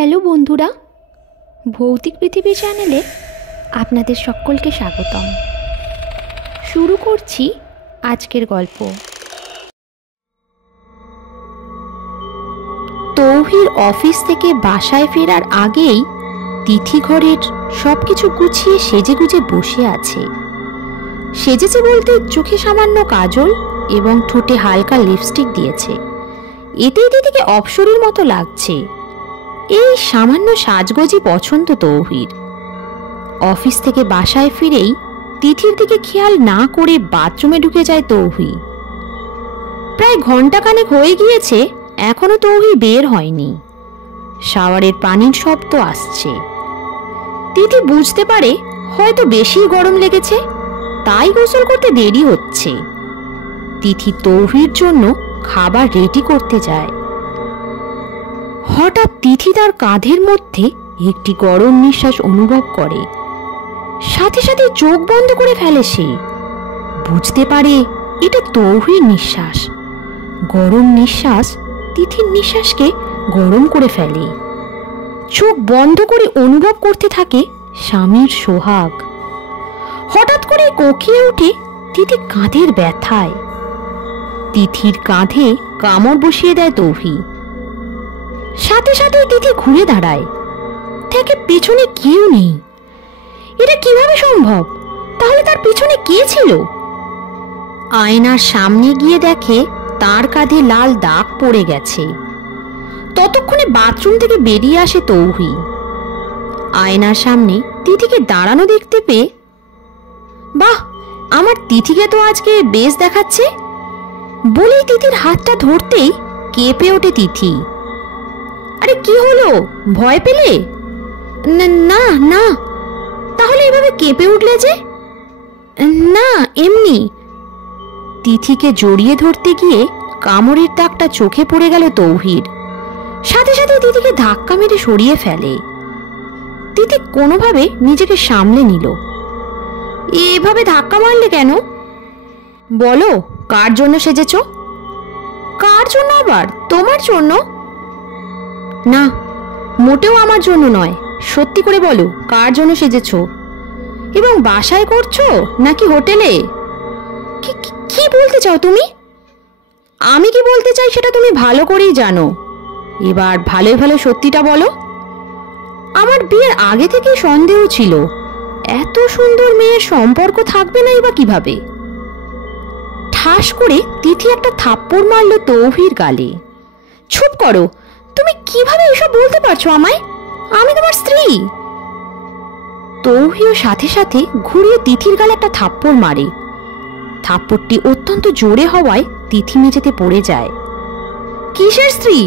Hello বন্ধুরা, ভৌতিক পৃথিবী চ্যানেলে আপনাদের সকলকে স্বাগতম। শুরু করছি আজকের গল্প। তৌহির অফিস থেকে বাসায় ফেরার আগেই তিথি ঘরের সব কিছু গুছিয়ে সেজেগুজে বসে আছে। সেজেছে বলতে চোখে সামান্য কাজল এবং ঠোঁটে হালকা লিপস্টিক দিয়েছে। এতেই তিথিকে অপসরীর মতো লাগছে। এই সামান্য সাজগোজই পছন্দ তৌহির। অফিস থেকে বাসায় ফিরেই তিথির দিকে খেয়াল না করে বাথরুমে ঢুকে যায় তৌহি। প্রায় ঘন্টাখানেক হয়ে গিয়েছে, এখনো তৌহি বের হয়নি। শাওয়ারের পানির শব্দ আসছে। তিথি বুঝতে পারে হয়তো বেশি গরম লেগেছে, তাই গোসল করতে দেরি হচ্ছে। তিথি তৌহির জন্য খাবার রেডি করতে যায়। হঠাৎ তিথি তার কাঁধের মধ্যে একটি গরম নিঃশ্বাস অনুভব করে। সাথে সাথে চোখ বন্ধ করে ফেলে সে। বুঝতে পারে এটা তৌহির নিঃশ্বাস। গরম নিঃশ্বাস তিথির নিঃশ্বাসকে গরম করে ফেলে। চোখ বন্ধ করে অনুভব করতে থাকে স্বামীর সোহাগ। হঠাৎ করে কোকিয়ে উঠে তিথি কাঁধের ব্যথায়। তিথির কাঁধে কামড় বসিয়ে দেয় তৌহি। সাথে সাথে তিথি ঘুরে দাঁড়ায়, দেখে পেছনে কেউ নেই। এটা কিভাবে সম্ভব? তাহলে তার পিছনে কে ছিল? আয়নার সামনে গিয়ে দেখে তার কাঁধে লাল দাগ পড়ে গেছে। ততক্ষণে বাথরুম থেকে বেরিয়ে আসে তৌহি। আয়নার সামনে তিথিকে দাঁড়ানো দেখতে পেয়ে, বাহ, আমার তিথিকে তো আজকে বেশ দেখাচ্ছে বলেই তিথির হাতটা ধরতেই কেঁপে ওঠে তিথি। আরে কি হলো, ভয় পেলে? না না। তাহলে এভাবে কেঁপে উঠলে যে? না, এমনি। তিথিকে জড়িয়ে ধরতে গিয়ে কামড়ের দাগটা চোখে পড়ে গেল তৌহির। সাথে সাথে তিথিকে ধাক্কা মেরে সরিয়ে ফেলে। তিথি কোনোভাবে নিজেকে সামলে নিল। এভাবে ধাক্কা মারলে কেন? বলো, কার জন্য সেজেছ? কার জন্য আবার? তোমার জন্য? না, মোটেও আমার জন্য নয়। সত্যি করে বলো, কার জন্য সেজেছ? এবং বাসায় করছো নাকি হোটেলে? কি বলতে চাও তুমি? আমি কি বলতে চাই সেটা তুমি ভালো করেই জানো। এবার ভালোই ভালো সত্যিটা বলো। আমার বিয়ের আগে থেকেই সন্দেহ ছিল, এত সুন্দর মেয়ের সম্পর্ক থাকবে নাই বা কিভাবে। ঠাস করে তিথি একটা থাপ্পড় মারল তৌহির গালে। চুপ করো, তুমি কিভাবে এসব বলতে পারছো আমায়? আমি তোমার স্ত্রী। তৌহিও সাথে সাথে ঘুরিয়ে তিথির গালে একটা থাপ্পড় মারে। থাপ্পড়টি অত্যন্ত জোরে হওয়ায় তিথি মেঝেতে পড়ে যায়। কিসের স্ত্রী?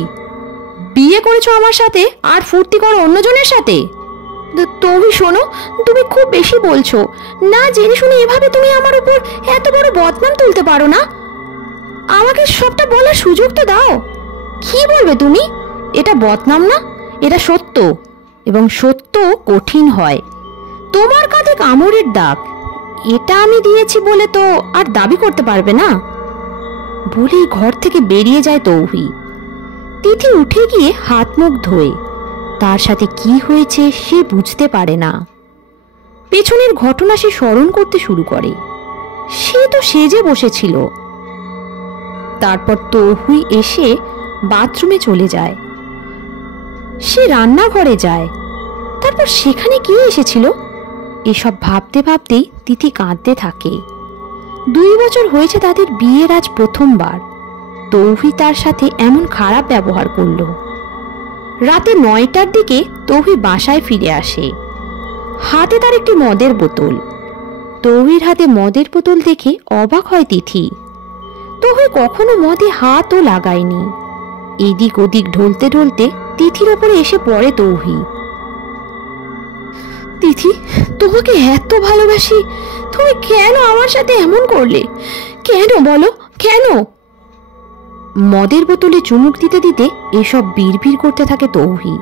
বিয়ে করেছো আমার সাথে আর ফুর্তি করো অন্যজনের সাথে? তৌহি শোনো, তুমি খুব বেশি বলছো। না জেনে শুনে এভাবে তুমি আমার উপর এত বড় বদনাম তুলতে পারো না। আমাকে সবটা বলার সুযোগ তো দাও। কি বলবে তুমি? এটা বদনাম না, এটা সত্য, এবং সত্য কঠিন হয়। তোমার কাঁধে কামড়ের দাগ, এটা আমি দিয়েছি বলে তো আর দাবি করতে পারবে না। বলেই ঘর থেকে বেরিয়ে যায় তৌহি। তিথি উঠে গিয়ে হাত মুখ ধোয়ে। তার সাথে কি হয়েছে সে বুঝতে পারে না। পেছনের ঘটনা সে স্মরণ করতে শুরু করে। সে তো সেজে বসেছিল। তারপর তৌহি এসে বাথরুমে চলে যায়। সে রান্নাঘরে যায়। তারপর সেখানে কে এসেছিল? এসব ভাবতে ভাবতেই তিথি কাঁদতে থাকে। 2 বছর হয়েছে তাদের বিয়ের, আজ প্রথমবার তৌহি তার সাথে এমন খারাপ ব্যবহার করল। রাতে 9টার দিকে তৌহি বাসায় ফিরে আসে। হাতে তার একটি মদের বোতল। তৌহির হাতে মদের বোতল দেখে অবাক হয় তিথি। তৌহি কখনো মদে হাতও লাগায়নি। এদিক ওদিক ঢলতে ঢলতে তিথির ওপরে এসে পড়ে তৌহি। তিথি, তোমাকে এত ভালোবাসি, তুমি কেন আমার সাথে এমন করলে? কেন বলো, কেন? মদের বোতলে চুমুক দিতে দিতে এসব বিড়বিড় করতে থাকে তৌহি।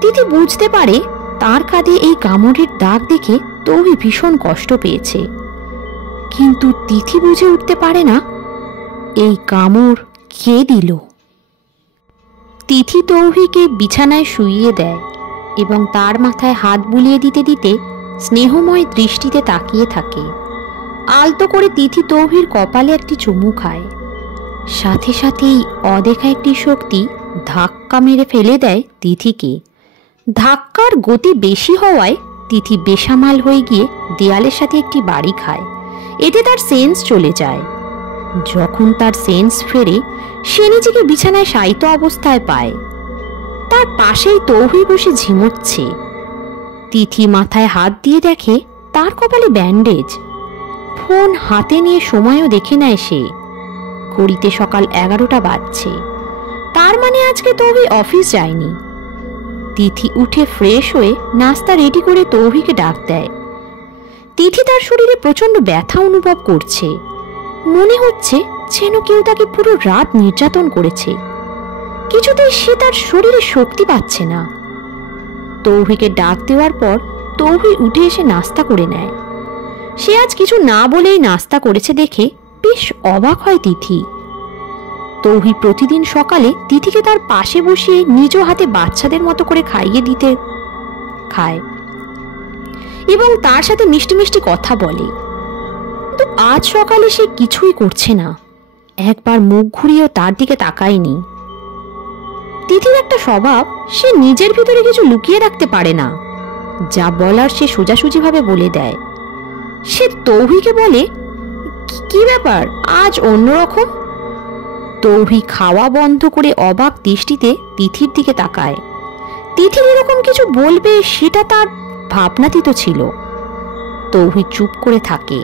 তিথি বুঝতে পারে তার কাঁধে এই কামড়ের দাগ দেখে তৌহি ভীষণ কষ্ট পেয়েছে। কিন্তু তিথি বুঝে উঠতে পারে না এই কামড় কে দিল। তিথি তৌহিকে বিছানায় শুইয়ে দেয় এবং তার মাথায় হাত বুলিয়ে দিতে দিতে স্নেহময় দৃষ্টিতে তাকিয়ে থাকে। আলতো করে তিথি তৌহির কপালে একটি চুমু খায়। সাথে সাথেই অদেখা একটি শক্তি ধাক্কা মেরে ফেলে দেয় তিথিকে। ধাক্কার গতি বেশি হওয়ায় তিথি বেসামাল হয়ে গিয়ে দেয়ালের সাথে একটি বাড়ি খায়। এতে তার সেন্স চলে যায়। যখন তার সেন্স ফেরে সে নিজেকে বিছানায় শায়িত অবস্থায় পায়। তার পাশেই তৌহি বসে ঝিমোচ্ছে। তিথি মাথায় হাত দিয়ে দেখে তার কপালে ব্যান্ডেজ। ফোন হাতে নিয়ে সময়ও দেখে নেয় সে। ঘড়িতে সকাল 11টা বাজছে। তার মানে আজকে তৌহি অফিস যায়নি। তিথি উঠে ফ্রেশ হয়ে নাস্তা রেডি করে তৌহিকে ডাক দেয়। তিথি তার শরীরে প্রচন্ড ব্যথা অনুভব করছে। মনে হচ্ছে যেন কেউ তাকে পুরো রাত নির্যাতন করেছে। কিছুতেই সে তার শরীরে শক্তি পাচ্ছে না। তৌহিকে ডাক দেওয়ার পর তৌহি উঠে এসে নাস্তা করে নেয়। সে আজ কিছু না বলেই নাস্তা করেছে দেখে বেশ অবাক হয় তিথি। তৌহি প্রতিদিন সকালে তিথিকে তার পাশে বসিয়ে নিজ হাতে বাচ্চাদের মতো করে খাইয়ে দিতে খায় এবং তার সাথে মিষ্টি মিষ্টি কথা বলে। কিন্তু আজ সকালে সে কিছুই করছে না। একবার মুখ ঘুরিয়েও তার দিকে তাকায়নি। তিথির একটা স্বভাব, সে নিজের ভিতরে কিছু লুকিয়ে রাখতে পারে না। যা বলার সে সোজাসুজি ভাবে বলে দেয়। সে তৌহিকে বলে, কি ব্যাপার আজ অন্যরকম? তৌহি খাওয়া বন্ধ করে অবাক দৃষ্টিতে তিথির দিকে তাকায়। তিথির এরকম কিছু বলবে সেটা তার ভাবনাতীত ছিল। তৌহি চুপ করে থাকে।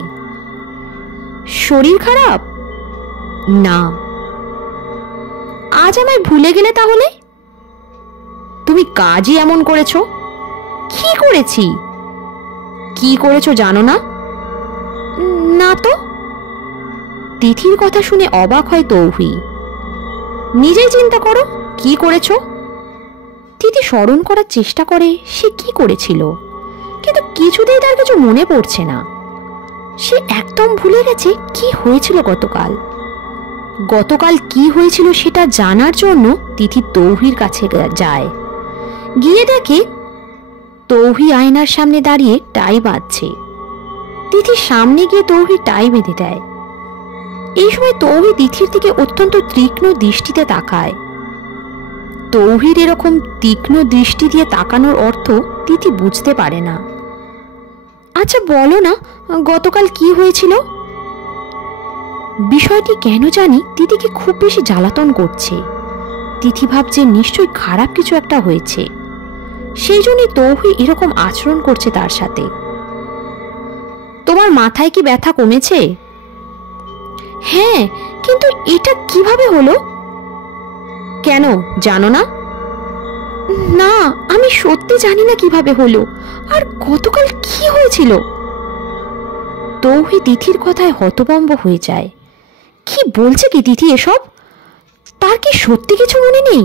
শরীর খারাপ? না। আজ আমায় ভুলে গেলে তাহলে? তুমি কাজই এমন করেছো। কি করেছি? কি করেছো জানো না? না তো। তিথির কথা শুনে অবাক হয় তৌহি। নিজেই চিন্তা করো কি করেছো। তিথি স্মরণ করার চেষ্টা করে সে কি করেছিল, কিন্তু কিছুতেই তার কিছু মনে পড়ছে না। সে একদম ভুলে গেছে কি হয়েছিল গতকাল। গতকাল কি হয়েছিল সেটা জানার জন্য তিথি তৌহির কাছে যায়। গিয়ে দেখে তৌহি আয়নার সামনে দাঁড়িয়ে টাই বাঁধছে। তিথি সামনে গিয়ে তৌহি টাই বেঁধে দেয়। এই সময় তৌহি তিথির দিকে অত্যন্ত তীক্ষ্ণ দৃষ্টিতে তাকায়। তৌহির এরকম তীক্ষ্ণ দৃষ্টি দিয়ে তাকানোর অর্থ তিথি বুঝতে পারে না। আচ্ছা বলো না, গতকাল কি হয়েছিল? বিষয়টি কেন জানি তিথিকে খুব বেশি জ্বালাতন করছে। তিথি ভাবছে নিশ্চয়ই খারাপ কিছু একটা হয়েছে, সেই জন্যই তৌহি এরকম আচরণ করছে তার সাথে। তোমার মাথায় কি ব্যথা কমেছে? হ্যাঁ, কিন্তু এটা কিভাবে হলো? কেন জানো না? না, আমি সত্যি জানি না কিভাবে হলো। আর গতকাল কি হয়েছিল? তৌহি তিথির কথায় হতভম্ব হয়ে যায়। কি বলছে কি তিথি এসব? তার কি সত্যি কিছু মনে নেই,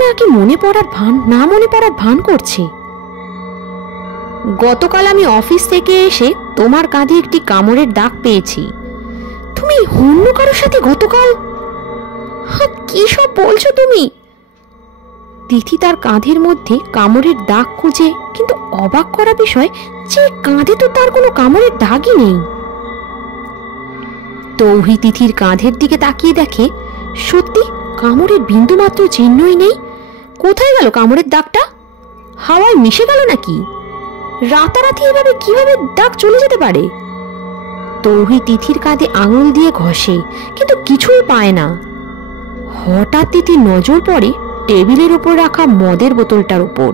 নাকি মনে পড়ার ভান করছে? গতকাল আমি অফিস থেকে এসে তোমার কাঁধে একটি কামড়ের দাগ পেয়েছি। তুমি অন্য কারোর সাথে গতকাল? কি সব বলছো তুমি? তিথি তার কাঁধের মধ্যে কামড়ের দাগ খুঁজে, কিন্তু অবাক করা বিষয় যে কাঁধে তো তার কোনো কামড়ের দাগই নেই। তৌহি তিথির কাঁধের দিকে তাকিয়ে দেখে সত্যি কামড়ের বিন্দুমাত্র চিহ্নই নেই। কোথায় গেল কামড়ের দাগটা? হাওয়ায় মিশে গেল নাকি? রাতারাতি এভাবে কিভাবে দাগ চলে যেতে পারে? তৌহি তিথির কাঁধে আঙুল দিয়ে ঘষে, কিন্তু কিছুই পায় না। হঠাৎ তিথির নজর পড়ে টেবিলের উপর রাখা মদের বোতলটার উপর।